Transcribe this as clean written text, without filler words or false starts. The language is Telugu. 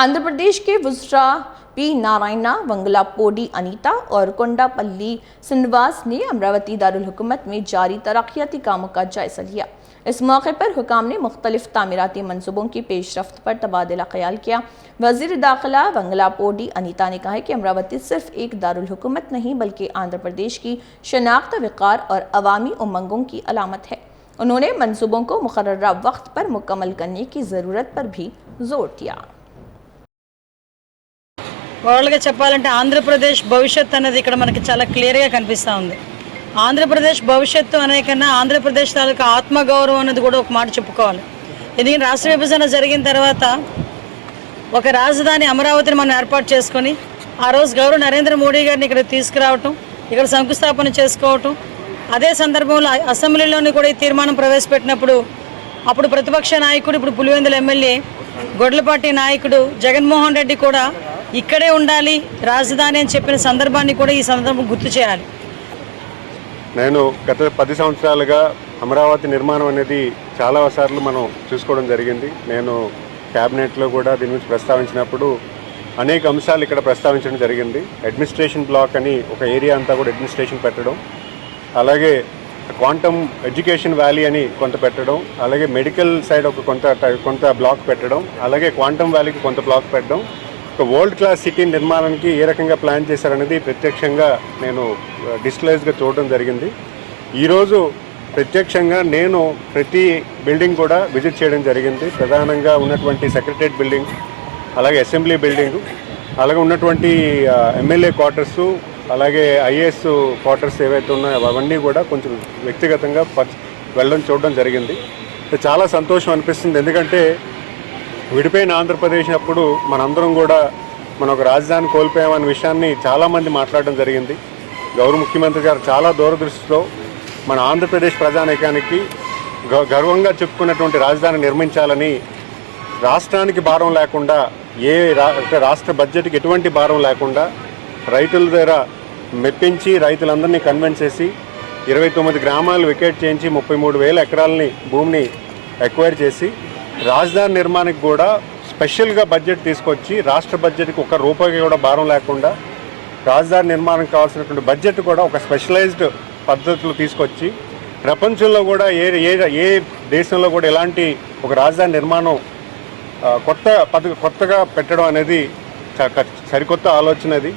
आंध्र प्रदेश के वुजरा पी नारायणा, वंगलापोडी अनीता और कोंडापल्ली श्रीनिवास ने अमरावती दारुल हुकूमत में जारी तरक्याती कामों का जायजा लिया। इस मौके पर हुकाम ने मुख्तलिफ तामीराती मनसूबों की पेशरफ्त पर तबादला ख्याल किया। वज़ीर दाखिला वंगलापोडी अनीता ने कहा कि अमरावती सिर्फ एक दारुल हुकूमत नहीं बल्कि आंध्र प्रदेश की शनाख्त, वक़ार और अवामी उमंगों की अलामत है। उन्होंने मनसूबों को मुकर्ररा वक्त पर मुकम्मल करने की ज़रूरत पर भी जोर दिया। ఓవరాల్గా చెప్పాలంటే ఆంధ్రప్రదేశ్ భవిష్యత్తు అనేది ఇక్కడ మనకి చాలా క్లియర్గా కనిపిస్తూ ఉంది. ఆంధ్రప్రదేశ్ భవిష్యత్తు అనే కన్నా ఆంధ్రప్రదేశ్ తాలూకా ఆత్మగౌరవం అనేది కూడా ఒక మాట చెప్పుకోవాలి. ఎందుకంటే రాష్ట్ర విభజన జరిగిన తర్వాత ఒక రాజధాని అమరావతిని మనం ఏర్పాటు చేసుకొని ఆ రోజు గౌరవ నరేంద్ర మోడీ గారిని ఇక్కడ తీసుకురావటం, ఇక్కడ శంకుస్థాపన చేసుకోవటం, అదే సందర్భంలో అసెంబ్లీలోని కూడా ఈ తీర్మానం ప్రవేశపెట్టినప్పుడు అప్పుడు ప్రతిపక్ష నాయకుడు, ఇప్పుడు పులివెందుల ఎమ్మెల్యే గొడ్లపాటి నాయకుడు జగన్మోహన్ రెడ్డి కూడా ఇక్కడే ఉండాలి రాజధాని అని చెప్పిన సందర్భాన్ని కూడా ఈ సందర్భం గుర్తు చేయాలి. నేను గత 10 సంవత్సరాలుగా అమరావతి నిర్మాణం అనేది చాలా సార్లు మనం చూసుకోవడం జరిగింది. నేను క్యాబినెట్లో కూడా దీని గురించి ప్రస్తావించినప్పుడు అనేక అంశాలు ఇక్కడ ప్రస్తావించడం జరిగింది. అడ్మినిస్ట్రేషన్ బ్లాక్ అని ఒక ఏరియా అంతా కూడా అడ్మినిస్ట్రేషన్ పెట్టడం, అలాగే క్వాంటమ్ ఎడ్యుకేషన్ వ్యాలీ అని కొంత పెట్టడం, అలాగే మెడికల్ సైడ్ ఒక కొంత బ్లాక్ పెట్టడం, అలాగే క్వాంటమ్ వ్యాలీకి కొంత బ్లాక్ పెట్టడం, ఒక వరల్డ్ క్లాస్ సిటీ నిర్మాణానికి ఏ రకంగా ప్లాన్ చేశారనేది ప్రత్యక్షంగా నేను డిస్క్లోజ్గా చూడడం జరిగింది. ఈరోజు ప్రత్యక్షంగా నేను ప్రతి బిల్డింగ్ కూడా విజిట్ చేయడం జరిగింది. ప్రధానంగా ఉన్నటువంటి సెక్రటరియట్ బిల్డింగ్, అలాగే అసెంబ్లీ బిల్డింగు, అలాగే ఉన్నటువంటి ఎమ్మెల్యే క్వార్టర్సు, అలాగే ఐఏఎస్ క్వార్టర్స్ ఏవైతే ఉన్నాయో అవన్నీ కూడా కొంచెం వ్యక్తిగతంగా వెళ్ళడం చూడడం జరిగింది. చాలా సంతోషం అనిపిస్తుంది. ఎందుకంటే విడిపోయిన ఆంధ్రప్రదేశ్ అప్పుడు మనందరం కూడా మన ఒక రాజధాని కోల్పోయామన్న విషయాన్ని చాలామంది మాట్లాడడం జరిగింది. గౌరవ ముఖ్యమంత్రి గారు చాలా దూరదృష్టితో మన ఆంధ్రప్రదేశ్ ప్రజానీకానికి గర్వంగా చెప్పుకున్నటువంటి రాజధాని నిర్మించాలని, రాష్ట్రానికి భారం లేకుండా, రాష్ట్ర బడ్జెట్కి ఎటువంటి భారం లేకుండా రైతుల దగ్గర మెప్పించి రైతులందరినీ కన్విన్స్ చేసి 29 గ్రామాలు వికెట్ చేయించి 33,000 ఎకరాలని భూమిని ఎక్వైర్ చేసి రాజధాని నిర్మాణానికి కూడా స్పెషల్గా బడ్జెట్ తీసుకొచ్చి రాష్ట్ర బడ్జెట్కి ఒక్క రూపాయి కూడా భారం లేకుండా రాజధాని నిర్మాణానికి కావాల్సినటువంటి బడ్జెట్ కూడా ఒక స్పెషలైజ్డ్ పద్ధతులు తీసుకొచ్చి ప్రపంచంలో కూడా ఏ దేశంలో కూడా ఇలాంటి ఒక రాజధాని నిర్మాణం కొత్తగా పెట్టడం అనేది సరికొత్త ఆలోచన అది.